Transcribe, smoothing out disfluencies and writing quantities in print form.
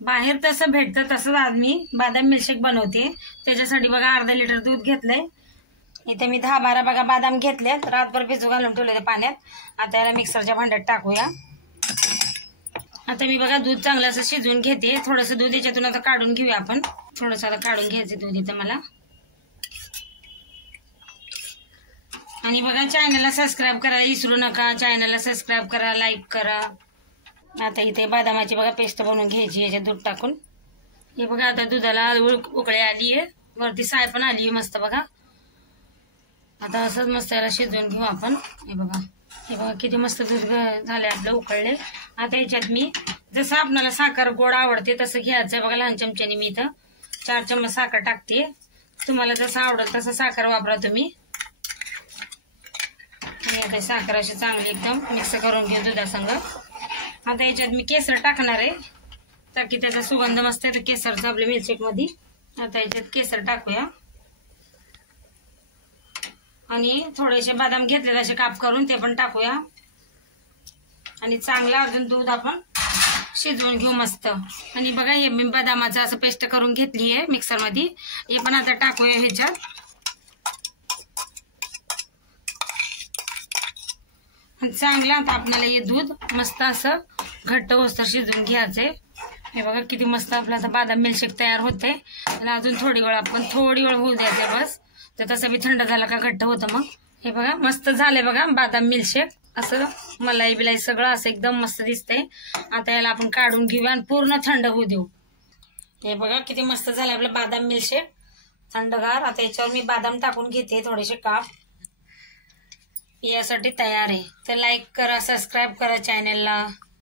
बाहेर तसं भेटतं तसंच आज मी बदाम मिल्कशेक बनवते। त्याच्यासाठी बघा अर्धा लिटर दूध घेतलंय। इथे मी 10-12 बघा बदाम घेतलेत, रातभर भिजू घालून ठेवले ते पाण्यात। आता याला मिक्सरच्या भांड्यात टाकूया। आता मी बघा दूध चांगलं असं शिजवून घेते। थोडंसं दूध याच्यातून आता काढून घेऊया आपण। थोडंसं आता काढून घ्यायचं दूध इथं मला। आणि बघा चॅनलला सबस्क्राईब करायला विसरू नका। चॅनलला सबस्क्राईब करा, लाईक करा। आता इथे बदामाची बघा पेस्ट बनवून घ्यायची याच्यात दूध टाकून। हे बघा आता दुधाला उकळी आली आहे, वरती साय पण आली आहे मस्त बघा। आता असंच मस्त याला शिजवून घेऊ आपण। हे बघा किती मस्त दूध झाले आपलं उकळले। आता याच्यात मी जसं आपल्याला साखर गोड आवडते तसं घ्यायचंय बघा। लहान चमच्याने मी इथं 4 चम्मच साखर टाकते। तुम्हाला जसं आवडेल तसं साखर वापरा तुम्ही। आता साखर अशी चांगली एकदम मिक्स करून घेऊ दुधासंग। आता याच्यात मी केसर टाकणार आहे ताकी त्याचा सुगंध मस्त येतो केसरचा आपल्या मिल्कशेक मध्ये। आता याच्यात केसर टाकूया आणि थोडेसे बदाम घेतले असे काप करून ते पण टाकूया। आणि चांगलं अजून दूध आपण शिजवून घेऊ मस्त। आणि बघा हे मी बदामाचं असं पेस्ट करून घेतली आहे मिक्सर मध्ये। हे पण आता टाकूया ह्याच्यात। चांगलं आता आपल्याला हे दूध मस्त असं घट्ट होस्तर शिजवून घ्यायचंय। हे बघा किती मस्त आपलं आता बदाम मिल्कशेक तयार होते। आणि अजून थोडी वेळ होऊ द्यायचं बस। तर तसं बी थंड झाला का घट्ट होतं मग। हे बघा मस्त झालंय बघा बदाम मिल्कशेक। असं मलाई बिलाई सगळं असं एकदम मस्त दिसतंय। आता याला आपण काढून घेऊया आणि पूर्ण थंड होऊ देऊ। हे बघा किती मस्त झालं आपलं बदाम मिल्कशेक थंडगार। आता याच्यावर मी बदाम टाकून घेते थोडेसे काप। यासाठी तयार आहे। तर लाईक करा, सबस्क्राईब करा चॅनलला।